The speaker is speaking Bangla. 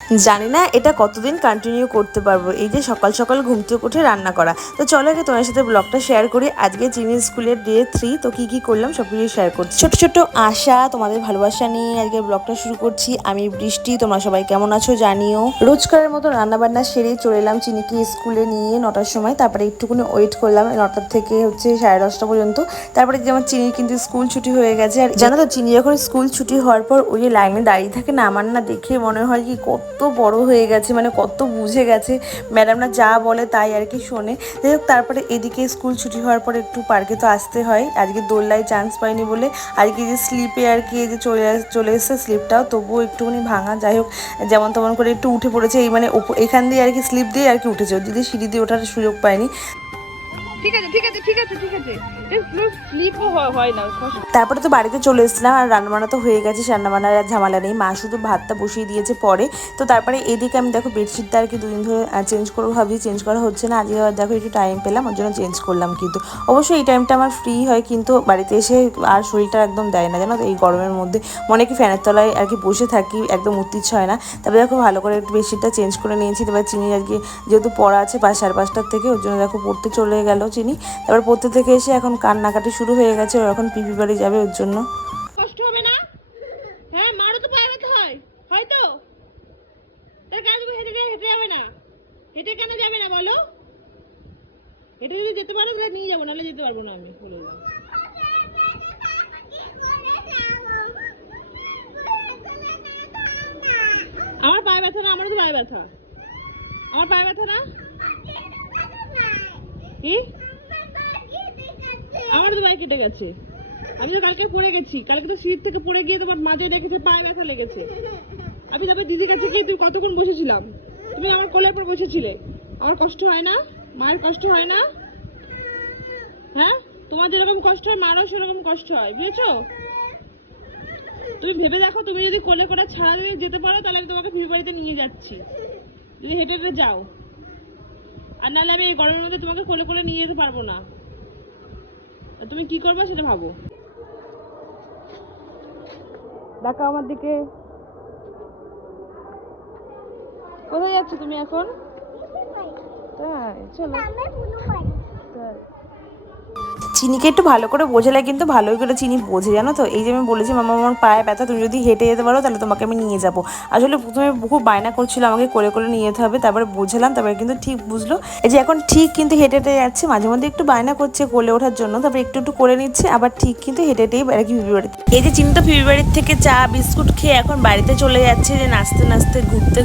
জানি না এটা কতদিন কন্টিনিউ করতে পারবো, এই যে সকাল সকাল ঘুম থেকে উঠে রান্না করা। তো চলো আগে তোমার সাথে ব্লগটা শেয়ার করি। আজকে চিনির স্কুলের ডে 3, তো কি করলাম সব কিছু শেয়ার করছি। ছোট ছোট আশা, তোমাদের ভালোবাসা নিয়ে আজকে ব্লগটা শুরু করছি। আমি বৃষ্টি, তোমরা সবাই কেমন আছো জানিও। রোজকারের মতো রান্নাবান্না সেরে চলে এলাম চিনিকে স্কুলে নিয়ে 9টার সময়। তারপরে একটুকুনি ওয়েট করলাম 9টার থেকে 10:30 পর্যন্ত। তারপরে যে আমার চিনির কিন্তু স্কুল ছুটি হয়ে গেছে। আর জানো তো চিনি যখন স্কুল ছুটি হওয়ার পর ওই যে লাইনে দাঁড়িয়ে থাকে না, আমার না দেখে মনে হয় কি কত বড় হয়ে গেছে, মানে কত বুঝে গেছে। ম্যাডামরা যা বলে তাই আর কি শোনে। যাই হোক, তারপরে এদিকে স্কুল ছুটি হওয়ার পর একটু পার্কে তো আসতে হয়। আজকে দোলনায় চান্স পাইনি বলে আজকে যে স্লিপে আর কি যে চলে এসেছে স্লিপটাও, তবুও একটুখানি ভাঙা। যাই হোক, যেমন তেমন করে একটু উঠে পড়েছে। এই মানে এখান দিয়ে আর কি স্লিপ দিয়ে আর কি উঠেছে, যদি সিঁড়ি দিয়ে ওঠার সুযোগ পায়নি। তারপরে তো বাড়িতে চলে এসেছিলাম, আর রান্নাবান্না তো হয়ে গেছে, রান্নাবান্নার আর ঝামেলা নেই। মা শুধু ভাতটা বসিয়ে দিয়েছে পরে। তো তারপরে এদিকে আমি দেখো বেডশিটটা আর কি 2 দিন ধরে চেঞ্জ করবো ভাবছি, চেঞ্জ করা হচ্ছে না। আজকে দেখো একটু টাইম পেলাম, ওর জন্য চেঞ্জ করলাম। কিন্তু অবশ্যই এই টাইমটা আমার ফ্রি হয়, কিন্তু বাড়িতে এসে আর শরীরটা একদম দেয় না, জানো তো এই গরমের মধ্যে মনে কি ফ্যানের তলায় আর কি বসে থাকি, একদম উঠতে ইচ্ছা হয় না। তারপরে দেখো ভালো করে একটু বেডশিটটা চেঞ্জ করে নিয়েছি। তারপরে চিনি আর কি যেহেতু পড়া আছে 5:30টার থেকে, ওর জন্য দেখো পড়তে চলে গেল চিনি। তারপর পড়তে থেকে এসে এখন কান্নাকাটি শুরু হয়ে গেছে, ও এখন পিপি বাড়ি যাবে, ওর জন্য। কষ্ট হবে না? হ্যাঁ, মারও তো পায়ে ব্যথা হয়, হয়তো তার কাজ হেঁটে যাবে না। হেঁটে কেন যাবে না বলো? হেঁটে যদি যেতে পারো তাহলে নিয়ে যাবো, নাহলে যেতে পারবো না আমি বলে দিলাম। আমার পায়ে ব্যথা না, আমারও তো পায়ে ব্যথা। আমার পায়ে ব্যথা না কি? আমার তো পায়ে কেটে গেছে। আমি তো কালকে পড়ে গেছি, কালকে তো সিট থেকে পড়ে গিয়ে তোমার মাঝে লেগেছে, পায়ে ব্যথা লেগেছে। আমি তারপর দিদির কাছে গিয়ে তুমি কতক্ষণ বসেছিলাম, তুমি আমার কোলের পর বসেছিলে। আমার কষ্ট হয় না? মায়ের কষ্ট হয় না? হ্যাঁ, তোমার যেরকম কষ্ট হয় মারও সেরকম কষ্ট হয়, বুঝেছো? তুমি ভেবে দেখো, তুমি যদি কোলে করে ছাড়া দিয়ে যেতে পারো তাহলে আমি তোমাকে ফিরে বাড়িতে নিয়ে যাচ্ছি, যদি হেঁটে হেঁটে যাও। আর নাহলে আমি এই গরমের মধ্যে তোমাকে কোলে করে নিয়ে যেতে পারবো না। তুমি কি করবে সেটা ভাবো। দেখো আমার দিকে, কোথায় যাচ্ছ তুমি এখন? তাই চলো। চিনিকে একটু ভালো করে বোঝালে কিন্তু ভালোই করে চিনি বোঝে, জানো তো। এই যে আমি বলেছি মামা আমার পায়ে ব্যথা, তুমি যদি হেঁটে যেতে পারো তাহলে তোমাকে আমি নিয়ে যাবো। আসলে প্রথমে খুব বায়না করছিল আমাকে কোলে করে নিয়ে যেতে হবে, তারপরে বোঝালাম, তারপরে কিন্তু ঠিক বুঝলো। এই যে এখন ঠিক কিন্তু হেঁটে হেঁটে যাচ্ছে, মাঝে মধ্যে একটু বায়না করছে কোলে ওঠার জন্য, তারপরে একটু একটু করে নিচ্ছে, আবার ঠিক কিন্তু হেঁটে হেঁটেই আর কি ফিবি বাড়িতে। এই যে চিনি তো ফিবি বাড়ির থেকে চা বিস্কুট খেয়ে এখন বাড়িতে চলে যাচ্ছে, যে নাচতে নাচতে ঘুরতে